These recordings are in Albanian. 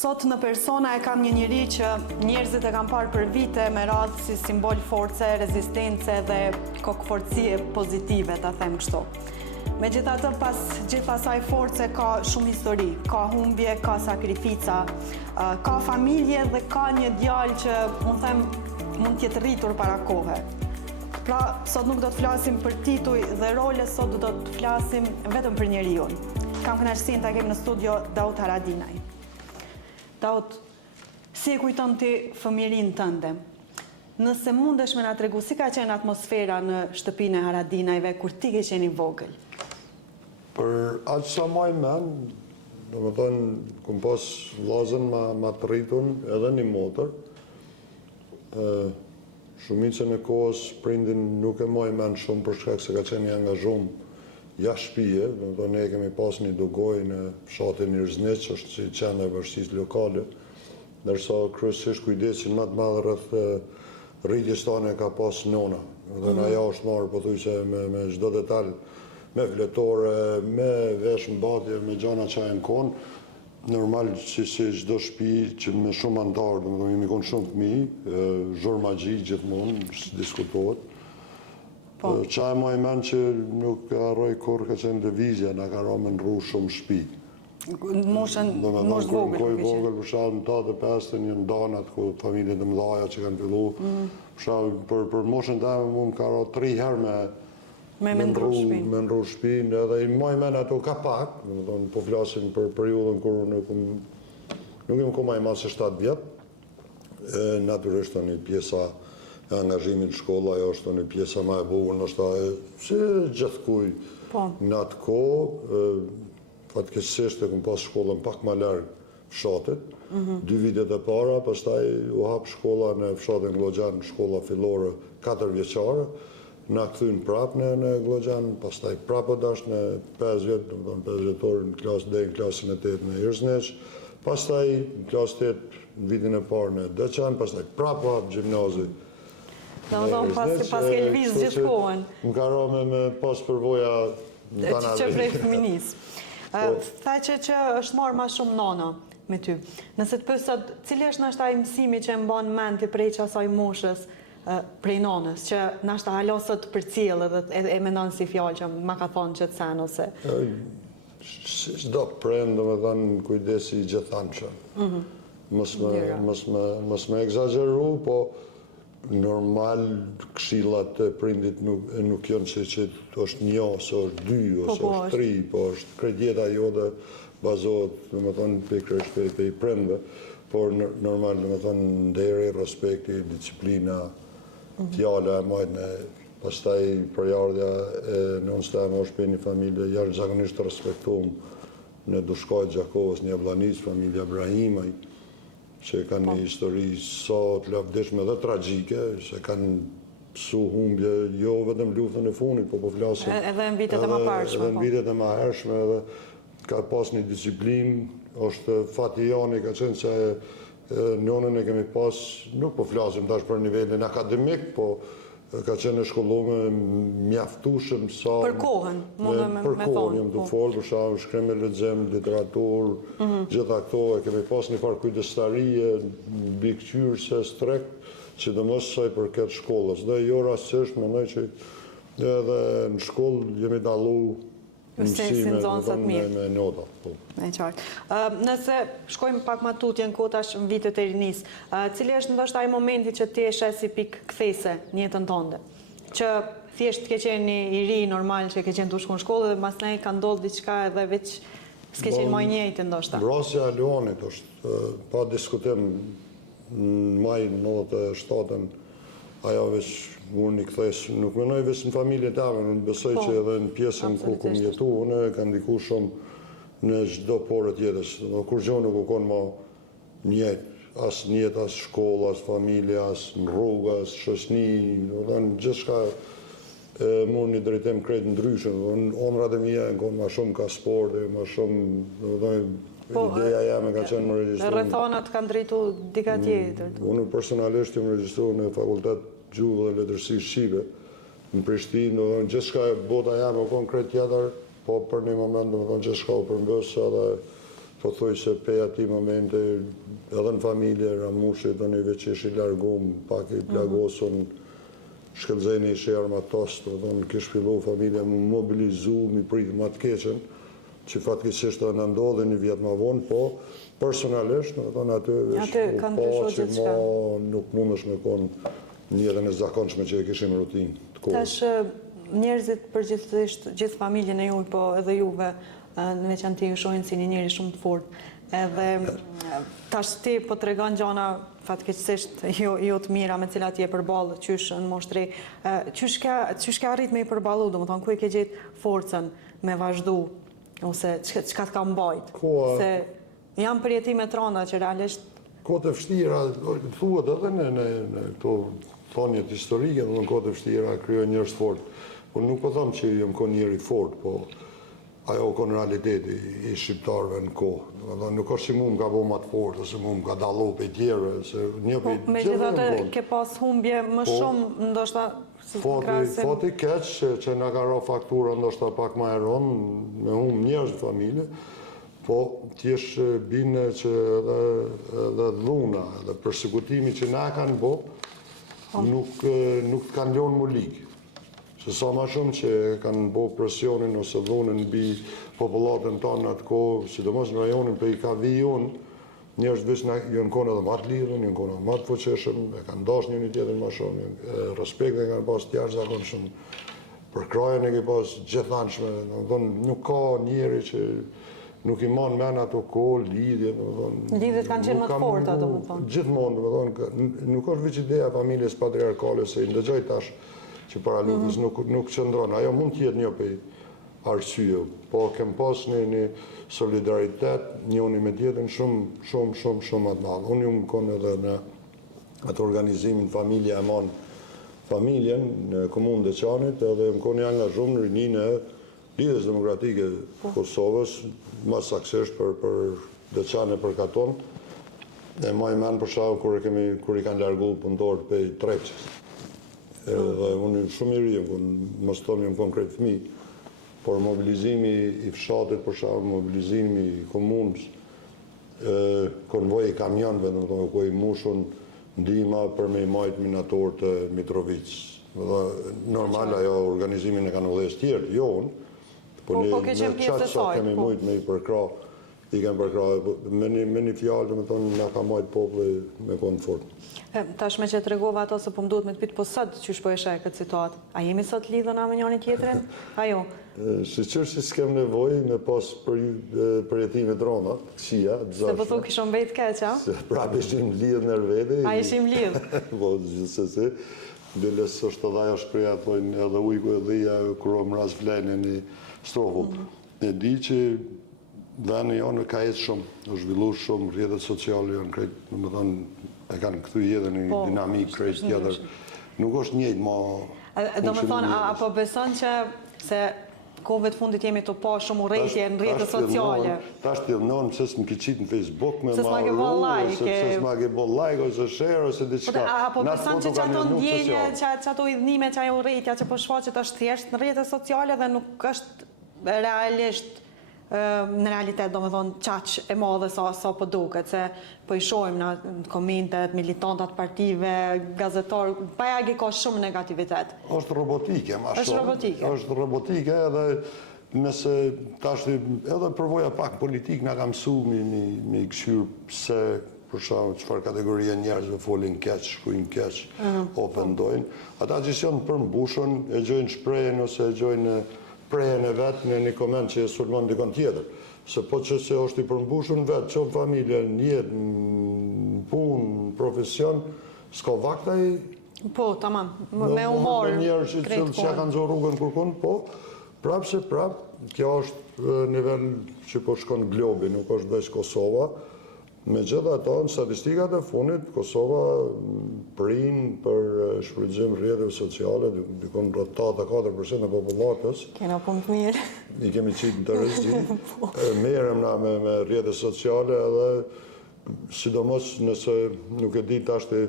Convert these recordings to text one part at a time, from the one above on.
Sot në persona e kam një njeri që njerëzit e kam parë për vite me radhë si simbol force, rezistence dhe kokëforcie pozitive, ta them kështu. Megjithatë, pas gjithë asaj force ka shumë histori, ka humbje, ka sakrifica, ka familje dhe ka një djalë që unë them mund t'jetë rritur para kohe. Pra, sot nuk do të flasim për tituj dhe role, sot do të flasim vetëm për njeriun. Kam kënaqësinë ta kem në studio Daud Haradinaj. Daud, si e kujton ti fëmijërinë tënde? Nëse mundesh me na tregu si ka qenë atmosfera në shtëpinë e Haradinajve kur ti ke qenë i vogël? Për aq sa më mend, domethënë kum pas vllazën ma të rritun edhe një motër. Shumicën e kohës prindin nuk e moj mend shumë për shkak se ka qenë i angazhuar jashtë shtëpie, domethënë ne kemi pas një dogoj në fshatin Irznic, që është si qenë e vështirësisë lokale, ndërsa kryesisht kujdesin më të madh rreth rritjes tone ka pas nona. Domethënë ajo është marrë pothuajse me çdo detaj, me fletore, me veshmbathje, me gjëra që janë kon. Normal si çdo shtëpi që me shumë antar, domethënë jemi kon shumë fëmijë, zhurmagji gjithmonë, diskutohet. Qa e maj men që nuk harroj kur ka qenë lëvizja, na ka rënë në rrugë shumë shtëpi. Moshën vogël. Kur vogël, për shkak në 85 një ndanat ku familjet e mëdha që kanë filluar. Për shkak për moshën time më ka rënë 3 herë me ndru shtëpinë, edhe i maj men ato ka pak, domethënë po flasim për periudhën kur nuk jam komo më se 7 vjet. Natyrisht tani pjesa e angazhimit në shkolla, ajo është një pjesa më e bukur, ndoshta si gjithkuj në atë kohë, fatkeqësisht e kam pas shkollën pak më larg fshatit, 2 vitet e para, pastaj u hap shkolla në fshatin Glogjan, shkolla fillore 4 vjeçare, na kthyn prap në Glogjan, pastaj prapë dash në 5 vjet, domethënë 5 vjetor në klasë deri në klasën e 8 në Irznic, pastaj në klasë 8 në vitin e parë në Deçan, pastaj prapë hap gjimnazi. Domethënë pas ke lëviz gjithë kohën. Më ka rënë me pas përvoja në kanale. Që prej fëminis. Tha që është marrë ma shumë nona me ty. Nëse të pësët, cili është nashta i mësimi që e mban mend ti prej asaj moshës prej nonës, që nashta halosët për cilë dhe e mendon si fjallë që ma ka thonë që të sen ose... Si çdo prind, domethënë kujdesi i gjithanshëm. Mos me egzageru, po normal këshillat e prindit nuk janë që është 1 ose është 2 ose është 3, po është krejt jeta jote bazohet, domethënë pikërisht pe i prindve, por normal domethënë nderi, respekti, disiplina, fjala e majtën, pastaj përjardhja e nënës teme është për një familje jashtëzakonisht të respektuar në Dushkajt Gjakovës, një Ablanis, familja Ibrahimaj, që kanë një histori sa të lavdishme dhe tragjike, që kanë pësu humbje, jo vetëm luftën e fundit, po flasim edhe në vitet e më parshme. Edhe në vitet e më hershme, edhe ka pas një disiplinë, është fati jani, ka qenë se nonën e kemi pas, nuk po flasim tash për nivelin akademik, po ka qenë shkolluar mjaftueshëm sa për kohën, për kohën jam të folë, për shkak shkrim e lexim, literaturë, gjitha këto e kemi pas një farë kujdestarie mbikëqyrëse strekt, sidomos sa i përket shkollës. Dhe jo rastësisht mendoj që edhe në shkollë jemi dallu mësime me nota. E qartë. Nëse shkojmë pak ma tutje në kotash në vitet e rinis, cili është ndoshta ai momenti që ti e sheh si pikë kthese në jetën tënde? Që thjesht ke qenë i ri normal që ke qenë të shkuar në shkollë dhe mas nej ka ndodhur diçka edhe veç s'ke qenë më i njëjtë ndoshta. Vrasja e Leonit është pa diskutim në maj 97-ën, ajo veç unë i kthes, nuk menoj veç në familjen time, unë besoj që edhe në pjesën ku kum jetu, unë ka ndikuar shumë në çdo porë të jetës. Kur gjë nuk u kon më njëjtë, as në jetë, as shkolla, as familje, as në rrugë, as shoqëni, domethënë gjithçka mund një drejtim krejt ndryshëm. Onrat e mia janë më shumë ka sporti, më shumë, domethënë ideja jame ka qenë më regjistruar. Rrethonat kanë drejtu dika tjetër. Unë personalisht jam regjistruar në fakultet gjuhë dhe letërsi shqipe në Prishtinë, domethënë gjithçka bota jame u kon krejt tjetër, po për një moment domethënë gjithçka u përmbës edhe po thuj se pe ati momente edhe në familje, Ramushi do një veqesh i largum, pak i plagosën, shkëllzeni i shërma tost, do në kish fillu familje më mobilizu, më pritë më të keqen, që fatkesisht në ndodhe një vjetë ma vonë, po personalisht, do në aty është po që ma nuk mundesh me konë njëtën e zakonshme që e kishim rutinë të kohë. Tash njerëzit përgjithsisht, gjithë familjen e juj, po edhe juve, në veçantë ju shohin si një njeri shumë të fortë. Edhe tash ti po tregon gjana fatkeqësisht jo të mira me cilat je përballë qysh në moshtri. Qysh ka arrit me i përballu, domethënë ku e ke gjetë forcën me vazhdu ose çka të ka mbajt? Se janë përjetime të rënda që realisht kohët e vështira, thuhet edhe në këto thonjet historike, në kohët e vështira krijon njerëz të fortë. Po nuk po them që jam kon njëri fort, po ajo kon realiteti i shqiptarëve në kohë. Nuk është që mu më ka bo ma të fortë, ose mu më ka dallu për tjerëve, se një për tjerëve megjithatë ke pas humbje më shumë, ndoshta foti keq që na ka ra faktura ndoshta pak ma e rënd, me humbë njerëz në familje, po t'jesh bine që edhe dhuna, edhe përsekutimi që na kanë bo, nuk të kanë lënë më ligë. Se sa ma shumë që kanë bo presionin ose dhunën mbi popullatën tonë në atë kohë, sidomos në rajonin për i ka vijon, njerëz veç janë konë edhe matë lidhën, janë konë edhe matë fuqeshëm, e kanë dash një tjetrin ma shumë, respektin kanë pas tjarë zakonshëm, për krajen e ke pas gjithanshme, nuk ka njeri që nuk i manë men ato kohë, lidhjet, lidhjet kanë qenë më të forta, domethënë. Gjithmonë, nuk është veç ideja familjes patriarkale, se i ndëgjoj tash që para lidhjes nuk qëndron. Ajo mund t'jetë një për arsye, po kem pas një solidaritet njëni me tjetrin shumë atë madhë. Unë ju më konë edhe në atë organizimin familja e manë familjen në komunë Deçanit, edhe më konë janë nga shumë në rinin e lidhjes demokratike Kosovës, ma saksesht për Deçan e për Katon, e ma i menë për shau kur i kanë largu punëtorët për i Treqës. Dhe unë shumë i ri, mos tonë jam konkret fëmi, por mobilizimi i fshatit, për shkak mobilizimi i komunës, konvoj i kamionëve, ku i mushun ndihma për me i majt minator të Mitrovic. Normal ajo organizimin e kanë vëdhes tjerë, jo unë, po në qatë sa kemi mujt me i përkra, me një fjallë, me thonë, nga ka majt populli me konë fort. Tash me që të regova ato se po më duhet me të pitë po sot që shpo e shaj këtë situatë. A jemi sot lidhona me njëni tjetrin? Ajo? Shqyqër që s'kem nevoj me pas përjetime drona, kësia, se po thuk ishon bejt keqa? Prap ishim lidhë nër vete. A ishim lidhë? Po, gjithsesi. Biles është edhe ajo shpreja, edhe ujku e dhija, kërë më ras vlejnë një strofull. E di që veni jonë ka jetë shumë, është zhvillu shumë, rrjetet sociale janë krejt, më thonë, e kanë këtu jetën një dinamik krejt tjetër. Nuk është njëjtë, ma... Do me thonë, apo beson që se kohëve të fundit jemi të pa shumë urrejtje në rrjetet sociale? Ta është tjilënon, pëse s'më ki qitë në Facebook me ma pëse s'ma ke bo like, ose share, ose diqka. Apo beson që ato ndjenje, që ato idhnime, që ajo urrejtja, që po shfaqet është thjesht në rrjetet sociale dhe nuk është realisht në realitet, do me thonë, qaq e madhe sa po duket, se po i shojmë në komentet, militantat partive, gazetar, pajagi ka shumë negativitet. Është robotike, ma shumë. Është robotike. Është robotike edhe nëse tash edhe përvoja pak politik nga kam mësu me i këshyrë pse për shumë qëfar kategoria njerëzve folin keq, shkujnë keq, ofendojnë. Ata që janë përmbushën, e gjojnë shprejnë ose e gjojnë prejën e vetë në një koment që e sulmon dikon tjetër. Se po që se është i përmbushën vetë, që në familje, në jetë, në punë, në profesion, s'ka vaktaj... Po, tamam, me humor, njerë që ja kanë zonë rrugën kërkun, po, prapë se prapë, kjo është nivel që po shkon globi, nuk është veç Kosova. Me gjitha ato, në statistikat e fundit, Kosova prinë për shfrytëzim rrjeteve sociale, dikon rrët 84% e popullatës. Kena punë të mirë. I kemi qitë në të rëzgjim. Merem na me rrjete sociale edhe sidomos nëse nuk e dit ashtë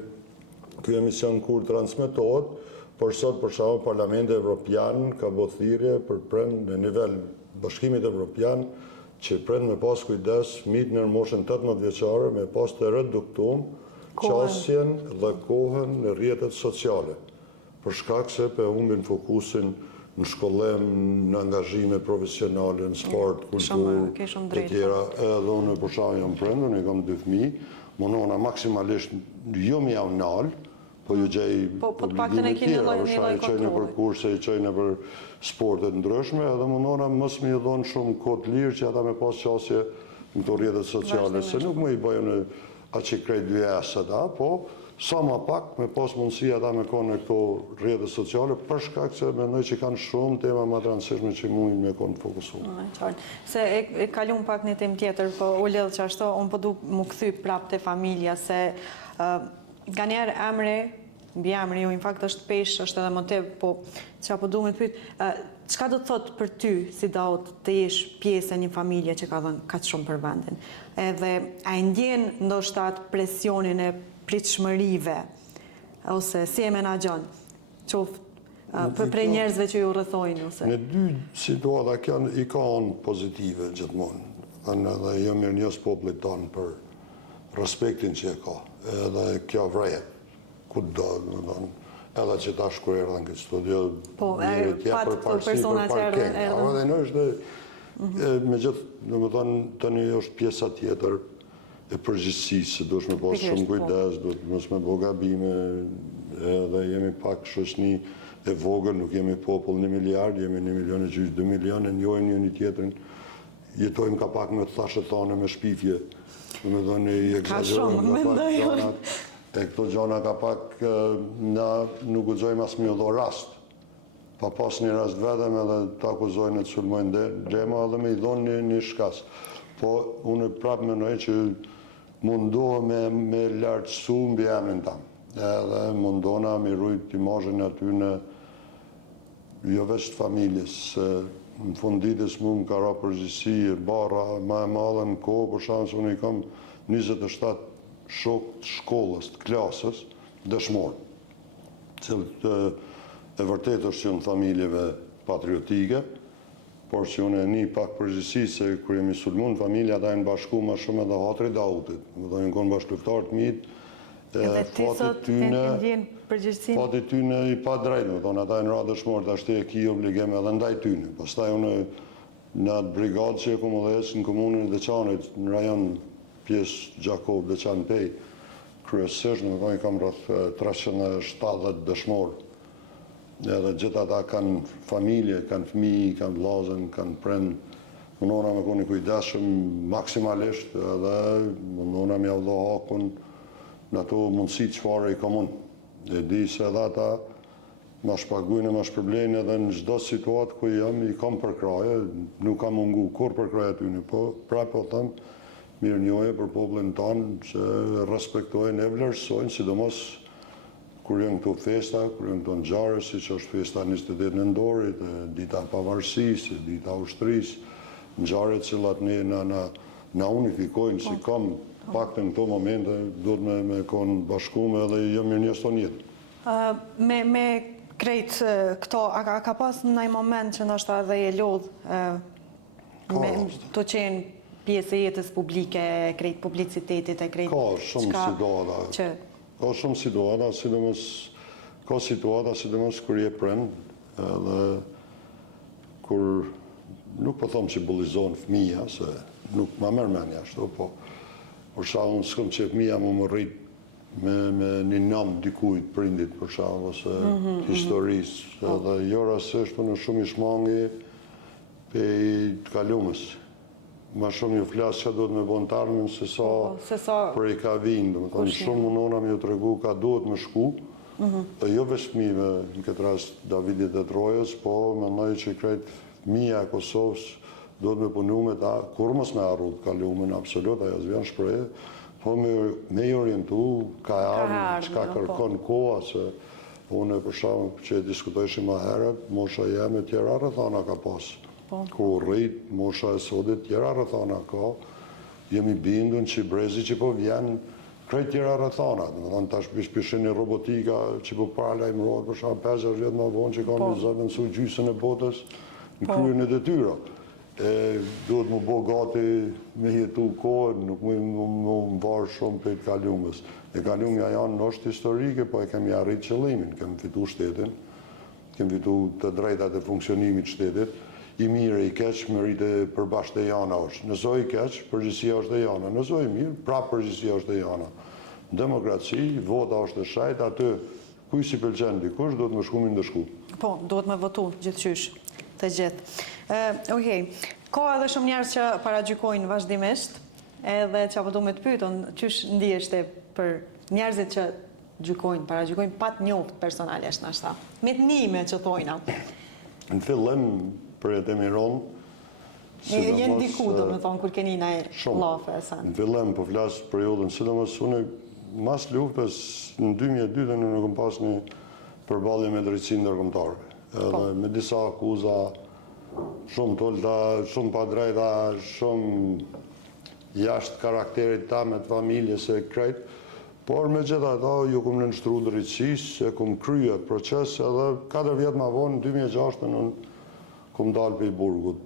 kjo emision kur transmitohet, por sot për shkak Parlamenti Evropian ka bërë thirrje për prend në nivel Bashkimit Evropian që prind me pas kujdes fëmijët në moshën 18 vjeçare me pas të reduktuar qasjen dhe kohën në rrjetet sociale, për shkak se pe humbin fokusin në shkollim, në angazhime profesionale, në sport, kulturë e tjera. Edhe unë për shkak jam prind, unë kam 2 fëmijë, munona maksimalisht jo më javë nalë, po ju gjej obligime tjera, për shkak i qojnë për kurse, i qojnë për sportet ndryshme, edhe munona mos më i dhonë shumë kohë të lirë që ata me pas qasje në këto rrjetet sociale, se nuk më i bëjnë atë që krejt 2 esët, po sa ma pak me pas mundësia ata me konë në këto rrjetet sociale, për shkak se mendoj që kanë shumë tema më të rëndësishme që mundin me konë të fokusuar. Se e kalum pak një tem tjetër, po u lidhë që ashtu, unë po du më këthy prap të familja, se nga njerë emri, mbi emri ju, në fakt është peshë, është edhe motiv, po që po du me të pytë, çka do të thotë për ty, si daut, të jesh pjesë e një familje që ka dhënë kaq shumë për vendin? Edhe a e ndjen ndoshta atë presionin e pritshmërive, ose si e menagjon, qoftë për njerëzve që ju rrethojnë ose? Në 2 situata i ka anë pozitive gjithmonë, edhe jo mirë njës popullit tonë për respektin që e ka, edhe kjo vrejet, ku do, edhe që ta shkur erdhen këtë studio, njëri tja për parësi, për parking. Edhe në është, me gjithë, në më thonë, të një është pjesa tjetër e përgjithësisë, se dush me pas shumë kujdes, dush mos me bo gabime, edhe jemi pak shoqni e vogël, nuk jemi popull 1 miliard, jemi 1,5 milion, 2 milion, e njojnë një tjetërin, jetojmë ka pak me të thashe thane me shpifje, me thonë i egzagerojmë ka pak gjanat, e këto gjana ka pak, na nuk guxojmë as mjë dho rast, pa pas një rast vetëm edhe ta akuzojnë e të sulmojnë gjema edhe me i dhonë një shkas. Po unë prapë menoj që mundohë me lartësu mbi emrin tam, edhe mundohëna me rujt imazhin aty në jo veç të familjes, se në funditës mu më ka ra përgjithësi, bara ma e madhe në kohë, për shansë unë i kam 27 shok të shkollës, të klasës, dëshmorë, cilët e vërtet është që në familjeve patriotike, por që unë e një pak përgjithësi se kër jemi sulmun, familja ta e në bashku ma shumë edhe hatri Dautit, më dhe në konë bashkëluftar të mitë, fatit tyne i pa drejtë, më thonë ata e në radë dëshmorë, të ashtë e ki obligeme edhe ndaj tyne. Pastaj unë në atë brigadë që e kumë dhe esë në komunën e Deçanit, në rajon pjesë Gjakov, Deçan Pej, kryesisht, në thonë i kam rrëth 370 dëshmorë. Edhe gjithë ata kanë familje, kanë fëmijë, kanë vllazën, kanë prind. Mundona me koni kujdesshëm maksimalisht edhe mundona me avdo hakun në ato mundësi çfarë i kam unë. E di se edhe ata ma shpagujnë e ma shpërblejnë edhe në çdo situatë ku jam, i kam përkraje, nuk kam mungu kur përkraje tyne, po prapë po thëmë, mirë njohje për popullin tonë që respektojnë e vlerësojnë, sidomos kur janë këto festa, kur janë këto ngjarje, siç është festa 28 nëntorit, dita pavarësisë, dita ushtrisë, ngjarje të cilat ne na unifikojnë si kam paktën në këto momente, duhet me konë bashkume edhe jo mirë njës tonë jetë. Me krejt këto, a ka pas në një moment që ndoshta edhe je lodhë me të qenë pjesë e jetës publike, krejt publicitetit e krejt... Ka shumë situata. Ka shumë situata, sidomos kur je prind, edhe kur nuk po thom që bullizon fëmija, se nuk ma merr mendja ashtu, po për shkak unë s'kam që fëmija më rrit me një nam dikujt prindit për shkak ose historisë, edhe jo rastisht po në shumë i shmangi pe i të kalumës. Ma shumë ju flasë që duhet me bon të armën se sa për i ka vinë. Shumë mundona me ju të regu ka duhet me shku, dhe jo veç fëmijëve, në këtë rast Davidit dhe Trojës, po mendoj që krejt fëmija e Kosovës duhet me punu me ta, kur mos me arru të kalumen, absolut, ajo s'vjen shpreje, po me i orientu ka armë, që ka kërkon koha, se unë për shumë që diskutojshim ma heret, mosha jeme tjera rëthana ka pasë. Ku rrit, mosha e sotit, tjera rëthana ka, jemi bindun që brezi që po vjen krejt tjera rëthana. Tash pishin një robotika që po paralajmërohet për shumë 5 vjetë më vonë që ka një zëvën su gjysën e botës në kryen e detyra. duhet më bo gati me jetu kohën, nuk më varë shumë për të kalumës. E kalumja janë është historike, po e kemi arrit qëllimin, kemi fitu shtetin, kemi fitu të drejtat e funksionimit shtetit, i mirë i keq, merite përbashkët e jana është. Nëso i keq, përgjësia është e jana. Nëso i mirë, prapë përgjësia është e jana. Demokraci, vota është e shajt, aty kuj si pëlqen dikush, do të më shku mi ndëshku. Po, duhet me votu gjithqysh, të gjithë. Okej, ka edhe shumë njerëz që paragjykojnë vazhdimisht, edhe që apo du me të pyetën, qysh ndiheshte për njerëzit që gjykojnë, paragjykojnë pat njoft personalisht nashta. Me të njime që thojna. Në fillim, për e të miron, Jenë diku, do me thonë, kur keni na e lafe e sen. Në fillim, po flasë periodën, sidomos unë mas luftës në 2002 në kom pas një përballje me drejtsinë ndërkombëtare. Edhe me disa akuza shumë tolta, shumë pa drejta, shumë jashtë karakterit tam e të familjes e krejt, por me gjitha ta ju kom nënshtru drejtësisë, e kom krye proces, edhe 4 vjetë ma vonë, në 2006 unë kom dalë për i burgut.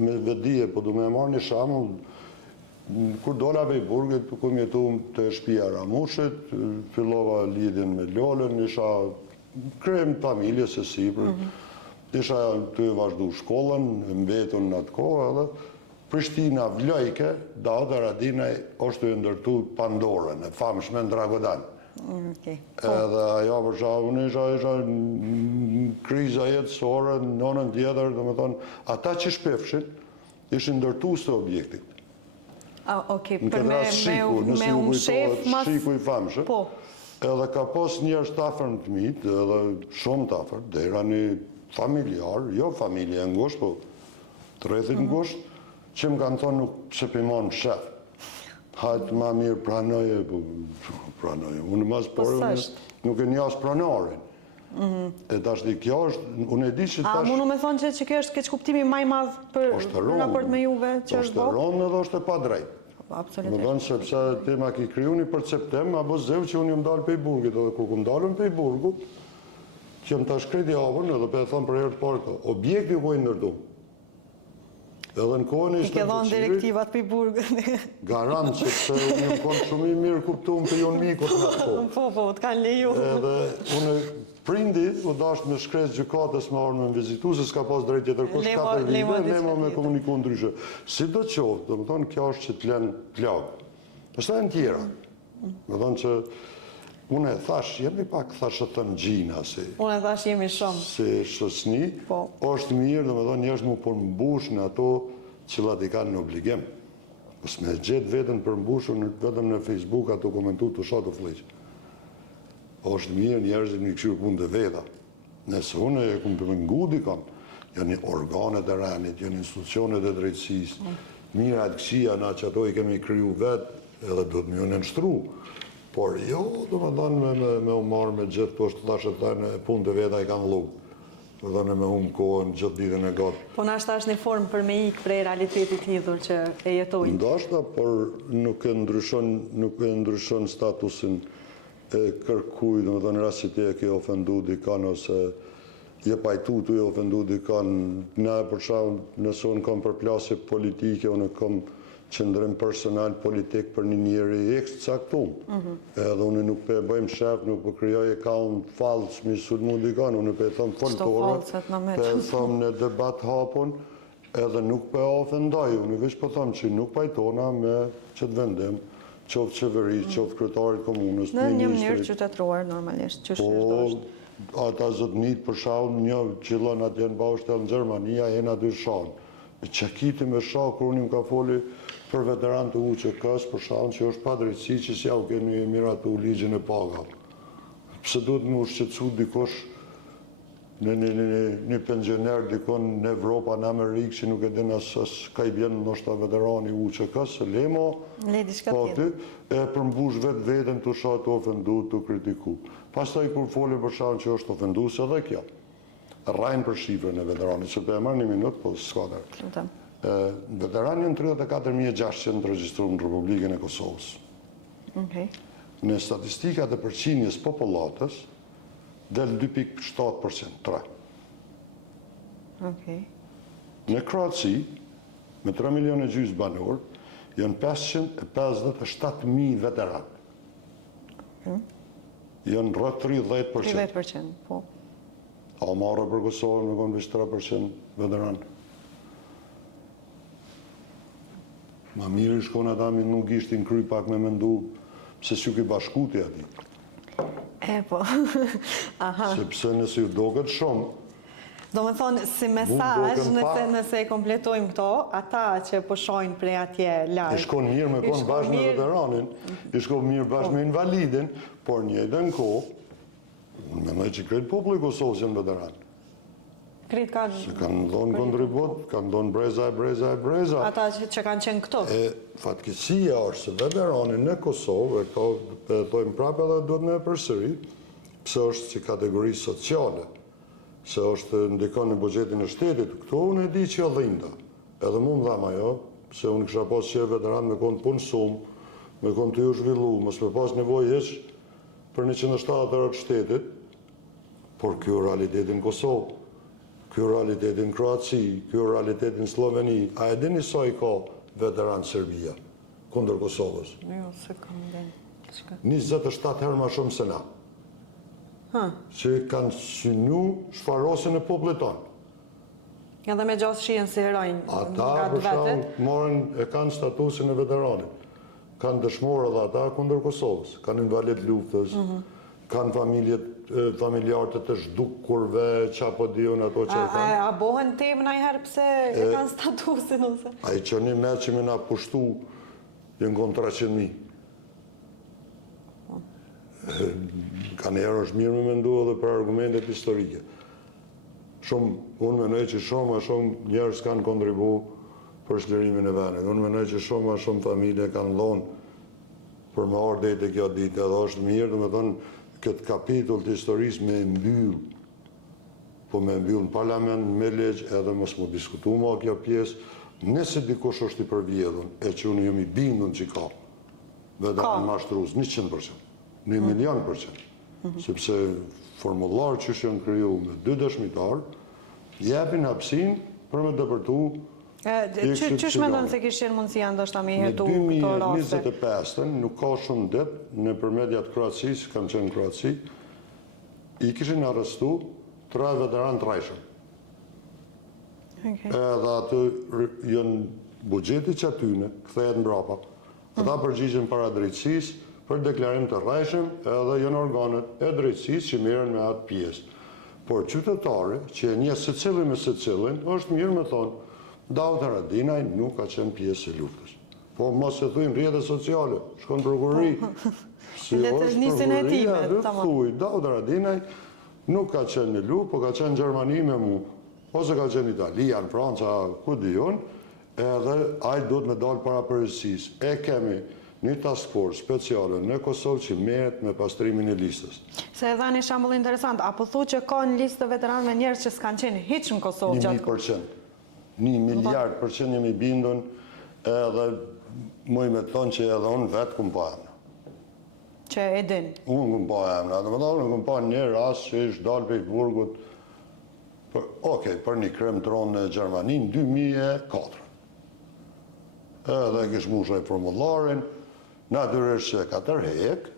Me vedije, po du me marrë një shamull, kur dola për i burgut, kom jetu të shtëpia Ramushit, fillova lidhjen me Lolën, isha krem familjes e sipër, isha të vazhdu shkollën, mbetun në atë kohë, edhe Prishtina Vlojke, da dhe Radina është të ndërtu Pandorën, e famshme në Dragodan. Edhe ajo për shkak unë isha kriza jetësore, në nënën tjetër, dhe me thonë, ata që shpefshin, ishin ndërtu së objektit. Në këtë rast Shiku, nësi u kujtohet Shiku i famshëm, edhe ka pos njerëz të afër të mit, edhe shumë të afër, dera një familjar, jo familje e ngusht, po të rrethit ngusht, që më kanë thonë nuk se pëjmon shef. Hajtë ma mirë pranoje, pranoje. Unë mas porë, nuk e një asë pranorin. E tash di kjo është, unë e di që tash... A mundu me thonë që kjo është keq kuptimi maj madhë për raport me juve që është bërë? Është ronë edhe është e pa drejt. Absolutisht. Më thonë sepse tema ki kryu një perceptem, abo zev që unë jëmë dalë pe i burgit, edhe kur këmë dalën pe i burgut, që jëmë tash kredi avën, edhe pe e thonë për herë të parë, objekti u pojnë nërdu. Edhe në kohën e i ke dhonë direktivat për i burgët. Garant, sepse unë jëmë konë shumë i mirë kuptumë të jonë mikot në atë kohë. Po, të kanë leju. Edhe unë prindi u dashtë me shkres gjykatës me arë me më vizitu, se s'ka pas drejt tjetër kush 4 vite, lema me komuniku ndryshe. Si do qoftë, do më thonë, kjo është që të lenë plagë. Është e në tjera. Me thonë që unë e thash, jemi pak thash të thënë gjina, si... Unë e thash jemi shumë. Si shësni, është mirë, dhe me thonë, njerëz mu përmbush në ato cilat i kanë në obligim. Pësë me gjithë vetën përmbushur, vetëm në Facebook ato komentu të shatë të fleqë. është mirë njerëzit një këshirë punë të veta. Nëse unë e këmë përmengu dikon, janë organet e ranit, janë institucionet e drejtësisë, mirë atë kësia na që ato i kemi kryu vetë, edhe do të më ju nënshtru. Por jo, do më thonë me u marë me gjithë, po është të thashe të thajnë punë të veta i kanë lukë. Do dhe me humë kohën gjithë ditën e gatë. Po në ashtë është një formë për me ikë prej realitetit lidhur që e jetojnë? Ndashta, por nuk e ndryshon statusin e kërkuj, do më thonë rasit e ke ofendu dikan, ose je pajtu tu e ofendu dikan. Ne për shumë, nëse unë kam përplasje politike, unë kam qëndrim personal politik për një njeri caktum. Edhe unë nuk pe bëjmë shef, nuk po kryoj e kalm falës, mi sud mu dikan, unë pe thëmë foltore, pe thëmë në debat hapun, edhe nuk pe ofendoj, unë veç po thëmë që nuk pajtona me qëtë vendim, qoftë qeveri, qoftë kryetarit komunës, në një mënyrë qytetruar normalisht, që shështë ata zëtnit për shaun, një qilon atë jenë baushtel në Gjermania, jenë aty shaun. Që kiti me shau, kër unë im ka foli për veteran të UÇK-s, për shaun që është pa drejtësi që si ja u keni miratu ligjën e paga. Pse duhet më shqetësu dikosh një pensioner dikon në Evropa, në Amerikë, që nuk e din asë ka i bjenë nështë veterani UÇK-s, se lemo, e përmbush vetë vetën të shatë të ofendu, të kritiku. Pastaj kur foli për shaun që është ofendu, se dhe kja. Rajnë për shifrën e veteranit, që për e marrë një minutë, po s'ka dërë. Veterani në 34.600 të regjistru në Republikën e Kosovës. Në statistikat e përqinjes popullatës, del 2.7%, 3. Në Kroaci, me 3 milion e gjysmë banor, janë 557.000 veteranë. Janë rreth 30%. 30%, po. A marrë për Kosovën me konë veç 3% veteranë. Ma mirë shkon ata mi nuk ishtin kry pak me mendu pse s'ju ki bashkuti ati. Po. Aha. Sepse nëse ju doket shumë, Do me thonë, si mesazh, nëse e kompletojmë këto, ata që po shojnë prej atje larg. i shkon mirë me konë bashkë me veteranin, i shkon mirë bashkë me invalidin, por njëjtën kohë, unë mendoj që krejt populli i Kosovës janë veteran. Krejt kanë... Se kanë dhonë kontribut, kanë dhonë breza. Ata që kanë qenë këto. Fatkeqësia është se veteranin në Kosovë, e këto thojmë prapë edhe duhet me përsëri, pse është si kategori sociale, se është ndikon në buxhetin e shtetit, këto unë e di që dhinda. Edhe mu më dhama jo, se unë kësha pas që veteran me konë punë sumë, me konë të ju zhvillu, mos me pas nevoj heq për 170 të shtetit, por kjo realitetin Kosovë, kjo realitetin Kroaci, kjo realitetin Sloveni, a e dini sa i ka veteran Serbia, kundër Kosovës? Jo, se kam den. 27 herë ma shumë se na. Që kanë synu shfarosin e popullit tonë. Edhe me gjatë shien si herojnë Ata, për shumë, e kanë statusin e veteranit. Kanë dëshmorë edhe ata kundër Kosovës. Kanë invalid luftës, kanë familjarët të zhdukurve, qa po dion ato që e kanë. A bohen temë najherë pse e kanë statusin ose? A i që një me që me nga pushtu, jenë konë 300.000. Kanë erë është mirë me mendu edhe për argumentet historike. Unë menoj që shumë njerës kanë kontribu për shlerimin e venit. Unë menoj që shumë familje kanë dhonë për më orë dhejtë e kjo ditë. Edhe është mirë, dhe me thonë, këtë kapitull të historisë me mbyllë. Po me mbyllë në parlament, me legjë, edhe mos më diskutu ma kjo pjesë. Nëse dikush është i përvjedhun, e që unë jemi bindun që ka, veteran mashtrus, 100%. 1.000.000%. Sepse formular që shënë kryu me 2 dëshmitar, jepin hapsin për me dëpërtu Qysh me ndonë se kishën mundësia ndoshta me jetu këto raste? Në 2025, nuk ka shumë det, në përmedjat Kroacis, kam qenë në Kroaci, i kishin arrestu 3 veteran të rajshëm. Edhe atë jënë bugjeti që atyne, këthejet në brapa. Ata përgjigjen para drejtësis për deklarim të rajshëm edhe jënë organet e drejtësis që merren me atë pjesë. Por qytetari, që e një se cilin me se cilin, është mirë me thonë, Davut Haradinaj nuk ka qenë pjesë e luftës. Po mos e thujnë rrjetet sociale, shkon prokurori. Si është prokuroria, dhe thuj, Davut Haradinaj nuk ka qenë në luftë, po ka qenë në Gjermani me mu, ose ka qenë Italia, në Franca, ku dijon, edhe ajtë duhet me dalë para përgjithësisë. E kemi një task force speciale në Kosovë që merret me pastrimin e listës. Se edhe një shambull interesant, apo thu që ka një listë të veteranëve njerëz që s'kanë qenë hiç në Kosovë gjatë 1.000%. 1 miliard% jemi bindun, edhe mëj me thonë që edhe unë vetë këmë pa emna. Që e din? Unë këmë pa emna, dhe më thonë këmë pa një rast që ishtë dalë për i burgut, për një krem tronë në Gjermani në 2004. Edhe kishë mushaj formullarin, natyrisht që ka tërhek,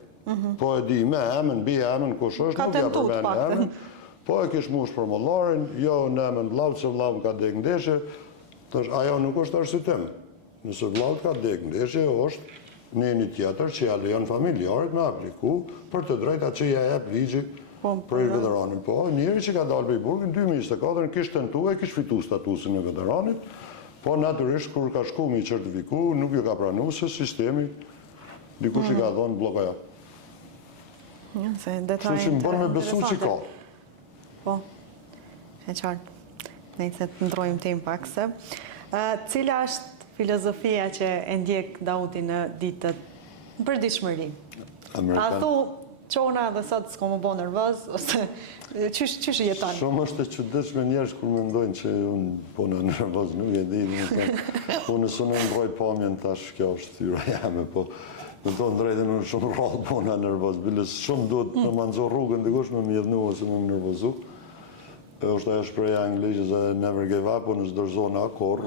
po e di me emën, bi emën, kush është, nuk ja përmeni emën, po e kishë mush formullarin, jo në emën vlavë, se vlavë ka dek ndeshe, ajo nuk është arsitim. Nëse vlavë ka dek ndeshe, është një tjetër që ja lejon familjarit me apliku për të drejta që ja jep ligji për i veteranin. Po, njëri që ka dalë për i burgin, 2024, kishë tentu e kishë fitu statusin e veteranit, po naturisht, kur ka shku me i certifiku, nuk ju ka pranu se sistemi dikush i ka thonë blokaja. Kështu që më bënë me besu që ka. Po, e qartë. Nejtë se të ndrojmë tim pak se. Cila është filozofia që e ndjek Dauti në ditët në përditshmëri? A thu qona dhe sot s'ko më bo nervoz, ose qysh i jetan? Shumë është e çuditshme njerëz kur mendojnë që unë po në nervoz, nuk e di, unë së në ndroj pamjen tash, kjo është thyra jame, po në tonë drejtën unë shumë rrallë po në nervoz, bilës shumë duhet në manzo rrugën dikush me mjedhnu ose me më nervozu. është ajo shpreha angleze never give up, unë s'dërzona akor,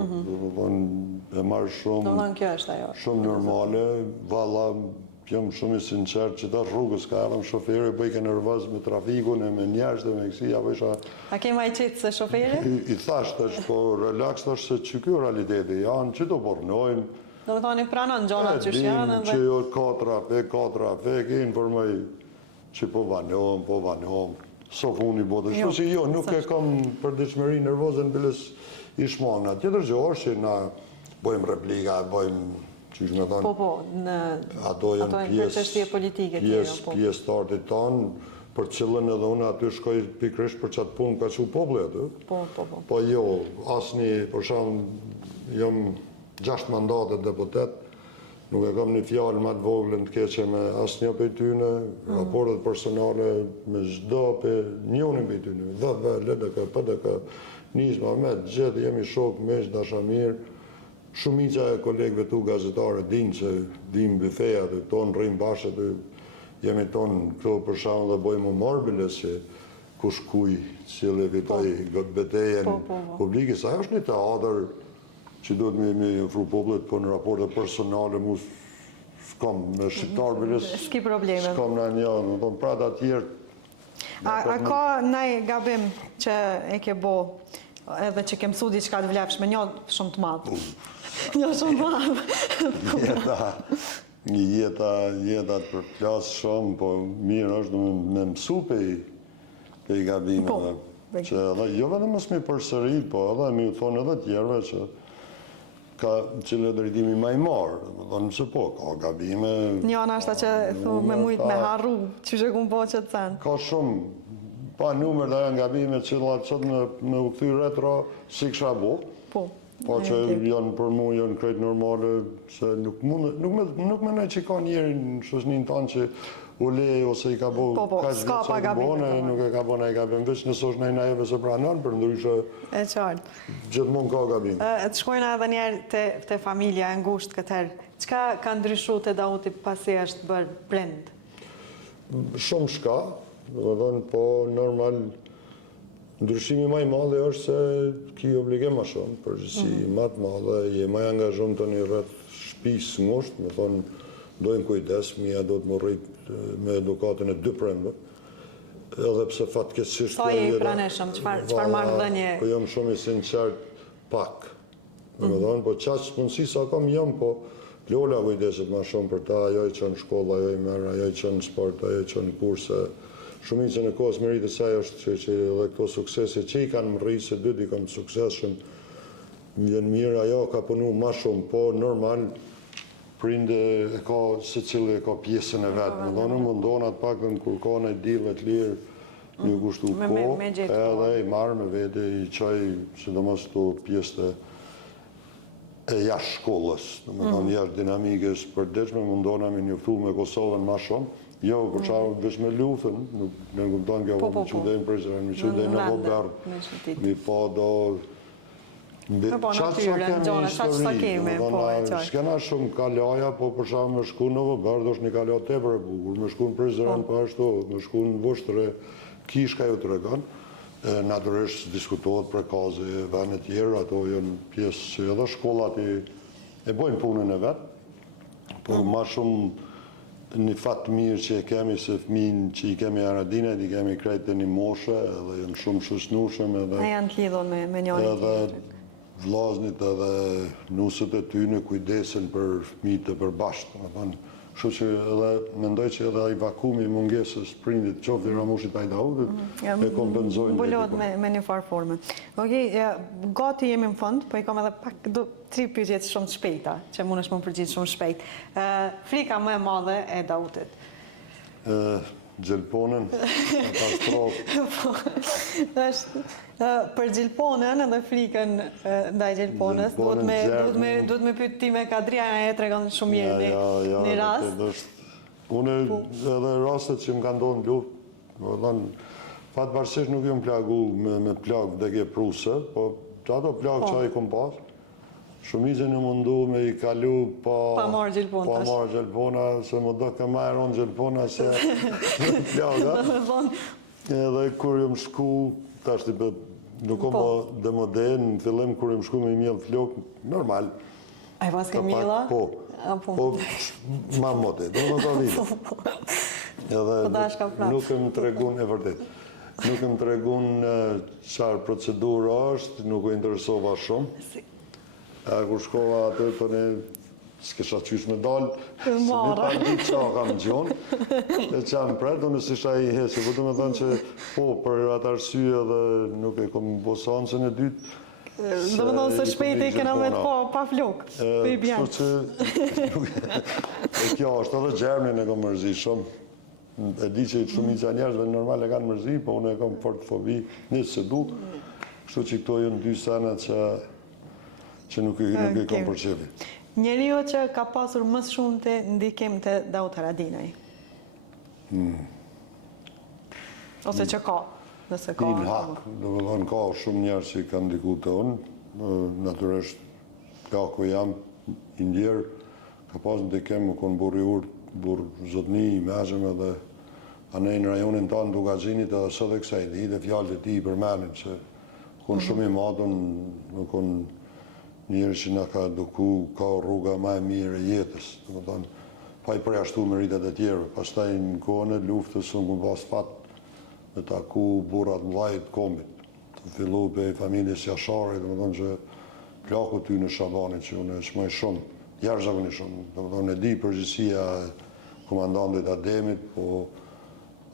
e marrë shumë normale, valla, jam shumë i sinqert që tash rrugës ka ardhëm shoferi, bëjke nervoz me trafikun e me njerëz dhe me kësi, apo isha... A ke ma i qitë se shoferi? I thash tash, po relax tash se që kjo realiteti janë, që të pornojmë. Do më thoni pranon gjonat që shjanë dhe... Që jo ka trafe, ke informoj që po vanhom, so funi botë. Shtu që jo, nuk e kam për dëshmëri nervozën biles i shmangna. Tjetër gjë është që na bojmë replika, bojmë qysh me thonë... Po, ato janë çështje politike tjera. Pjesë të artit tonë, për qëllën edhe unë aty shkoj pikrish për qatë punë ka që populli aty. Po jo, asni, për shumë, jam 6 mandate deputet, nuk e kam një fjallë ma të voglën të keqe me asnjë prej tyne, raportet personale me çdo për njonin prej tyne, dhe LDK, PDK, Nisma, me gjithë jemi shok, meq, dashamir. Shumica e kolegëve tu gazetare dinë që dim bifeja të tonë, rrim bashkë të jemi tonë këto për shembull dhe bojmë morbile që kush kuj që levitoj betejën publike, sa është një teatr që duhet me ofru popullit, po në raporte personale mu s'kam me shqiptar biles. S'ki probleme. S'kam në një, në tonë prata tjerë. A ka naj gabim që e ke bo edhe që ke mësu diçka të vlefshme, një shumë të madhë? Një shumë të madhë. Jeta të përplasë shumë, po mirë është me mësu pe i gabime. Jo edhe mësë mi përsërit, po edhe mi u thonë edhe tjerve që ka qëllë drejtimi ma i marë, më thonë se po, ka gabime... Një anë ashta që me mujtë me harru, që që kumë po që të sen? Ka shumë, pa numër dhe janë gabime që qëtë me u këthy retro si kësha bo, po që janë për mu, janë krejt normale, se nuk menoj që ka njerë në shoshnin tanë që u lej ose i ka bo s'ka pa gabime. Nuk e ka bo në i gabime, veç nësë është në neve se pranon, për ndryshe gjithmonë ka gabime. Të shkojna edhe njerë të familja e ngusht këtëherë, qka ka ndryshu të Dauti pasi është bërë prind? Shumë shka, po normal, ndryshimi ma i madhe është se ki obligim ma shumë, përgjësi ma të madhe, je ma i angazhum të një rrët shpis ngusht, me thonë, dojmë kujdes, mija do të më rritë me edukatën e 2 prindve, edhe pse fatkeqësisht... Sa je i praneshëm, qëfar marrë dhe një... Po jam shumë i sinqert pak, me thonë, po qaqë mundësi sa kam jam, po Lola kujdeset ma shumë për ta, ajo i qënë shkolla, ajo i merë, ajo i qënë sport, ajo i qënë kurse. Shumicën e kohës meritë e saj është që edhe këto suksese që i kanë më rritë, se 2 i kanë sukseshëm, vjen mirë, ajo ka punu ma shumë, po normal, prinde e ka, se cilë e ka pjesën e vetë, më dhonë mundonat pak dhe në kur ka në dilët lirë, një kushtu ko, edhe i marë me vete, i qaj, sidomos të pjesë e jashtë shkollës, më dhonë jashtë dinamikës përdeshme, mundona me njëftu me Kosovën ma shumë, jo, për çfarë veç me luftën, nuk në kupton kjo, me qudejnë prezident, me qudejnë në Voberë, mi pa do... Qatë kemi, s'kena shumë kalaja, po për shkak me shku në Voberë, do është një kalja tepër e bukur, me shku në prezident po ashtu, me shku në Vushtre, kishka ju të regon, natyrisht diskutohet për kaze e vene tjerë, ato janë pjesë që edhe shkollat e bojnë punën e vetë, por ma shumë një fatë mirë që e kemi se fëmin që i kemi Aradinet, i kemi krejt e një moshe, edhe janë shumë shusnushëm edhe... E janë të lidhon me njëri tjetër. Vlaznit edhe nusët e tyne kujdesin për fëmijët e përbashkët. Kështu që edhe mendoj që edhe ai vakumi i mungesës prindit qoftë i Ramushit Ajdaudit e kompenzojnë. Mbulohet me një farë forme. Okej, gati jemi në fund, po i kam edhe pak 3 pyetje shumë të shpejta, që mundesh më përgjigj shumë shpejt. Frika më e madhe e Dautit? Gjelponën, katastrofë. Për gjelponën edhe frikën ndaj gjelponës, duhet me pyet ti me Kadriana e tregon shumë mirë një rast. Unë edhe rastet që më ka ndonë në luftë, fatëbarësisht nuk jam plagu me plagë vdekje pruse, po ato plagë që a i kom pasë, shumicën e mundu me i kalu pa marrë gjelpona, se më do ka ma eron gjelpona se plaga. Edhe kur jam shku, tash nuk kom dhe modern, në fillim kur jam shku me mjell flok, normal. A i pas ke mjella? Po, ma modern, do më të vite. Edhe nuk e më tregun, e vërdet, nuk e më tregun qarë procedurë është, nuk e interesova shumë. A kur shkova atë, të ne s'kesha qysh me dalë, se një pak ditë qa kam gjonë, e qanë pretë, unë s'isha i hesi, po të me thënë që po, për atë arsye dhe nuk e kom bo seancën e dytë. Dhe me thënë se shpejti kena me të pa flok, për i bjanë. Kjo është edhe Gjermin e kom mërzi shumë. E di që shumica njerëzve normal e kanë mërzi, po unë e kom fort fobi, njësë se du. Kështu që këto jënë dy sena që nuk e kom përqevi. Njeriu që ka pasur më shumë të ndikim të Daut Haradinaj? Ose që ka, nëse ka. Një hak, do më thonë ka shumë njerë që i kanë ndiku të unë. Natyresht, ka ku jam i ndjerë, ka pas ndikim më konë burri urtë, burë zotni, i mezhëm edhe anej në rajonin tanë Dugaxhinit edhe së dhe kësaj, dhe i dhe fjallë të ti i përmenin, që konë shumë i matën, më konë njëri që nga ka duku, ka rruga ma e mirë e jetës, dhe më thonë, pa i përjashtu me rritet e tjerë. Pastaj në kohën e luftës, unë këmë pas fatë me taku burat mdhajt kombit, të fillu për familjes jasharit, dhe më thonë që plaku ty në Shabanit, që unë e shmaj shumë, jashtëzakonisht shumë, dhe më thonë e di përgjësia komandantit Ademit, po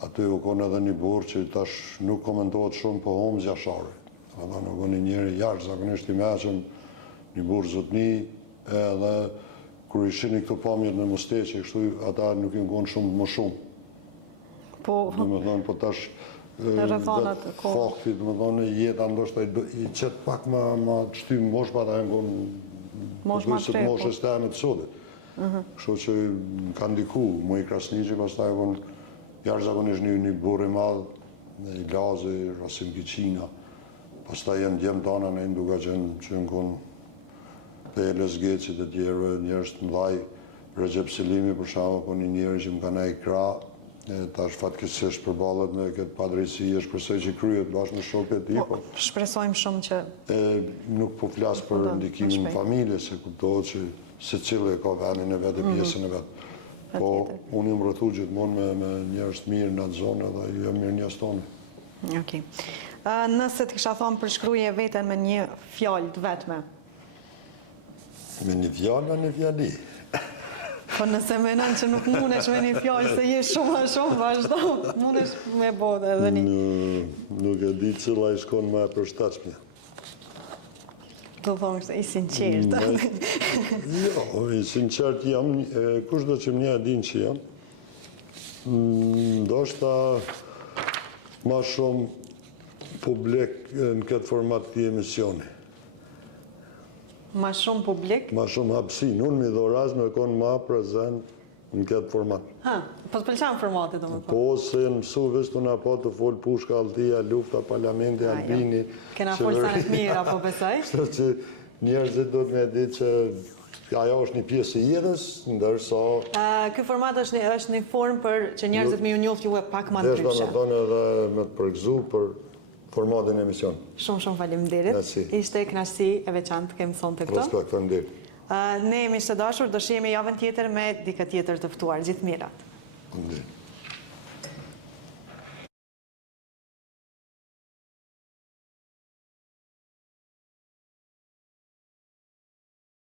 aty u konë edhe një burë që tash nuk komentohet shumë po homës jasharit. Dhe më thonë u konë njëri jashtëzakonisht i meqëm, një burë zotni, edhe kër ishini këto pamjet në Musteqe, kështu ata nuk i ngonë shumë më shumë. Po, dhe me thonë, po tash fakti, dhe me thonë, jeta ndoshta i qëtë pak ma qëtym mosh, pa ta e ngonë moshës të e me të sotit. Kështu që ka ndiku, mu i Krasniqi, pas ta e konë jashtëzakonisht një burë i madhë, i Lazi, Rasim Kiqina, pas ta jenë djemë tana në Dugaxhin që në konë për LSG-cit e tjerëve, njerës të mdhaj, Recep Selimi për shama, po një njerë që më ka i kra, ta është fatkesisht përballet me këtë padrejsi, është përsej që kryet bashkë me shokët e ti, po... Shpresojmë shumë që... Nuk po flasë për ndikimin në familje, se kuptohet që se cilë e ka venin e vetë, pjesën e vetë. Po, unë jëmë rëthu gjithmonë me njerës të mirë në atë zonë edhe jëmë mirë njës tonë. Okej. Nëse të kisha thonë përshkruaje veten me një fjallë të vetme, me një fjallë, me një fjalli. Po nëse menon që nuk mundesh me një fjallë se je shumë a shumë, vazhdo, mundesh me bote edhe një. Nuk e di cila i shkon ma e përshtatshme. Do thonë se i sinqert. Jo, i sinqert jam, kush do që mnja din që jam, ndoshta ma shumë publik në këtë format të emisioni. Ma shumë publik? Ma shumë hapsin. Unë mi dhoraz me konë ma prezent në këtë format. Po të pëlqan formatit, do me po? Po, se në mësu vështu nga po të folë pushka, altia, lufta, parlamenti, albini. Kena folë sanet mira, po besaj? Kështë që njerëzit do të me ditë që ajo është një pjesë i jetës, ndërsa... Ky format është një formë për që njerëzit me ju njoftë ju e pak ma ndryshe. Deshta me thonë edhe me të përgëzu për formatin e emision. Shumë faleminderit. Ishte kënaqësi e veçantë kemi thonë të këto. Respekt, faleminderit. Ne jemi së dashur, do shihemi javën tjetër me dikë tjetër të ftuar. Gjithë mirat. Faleminderit.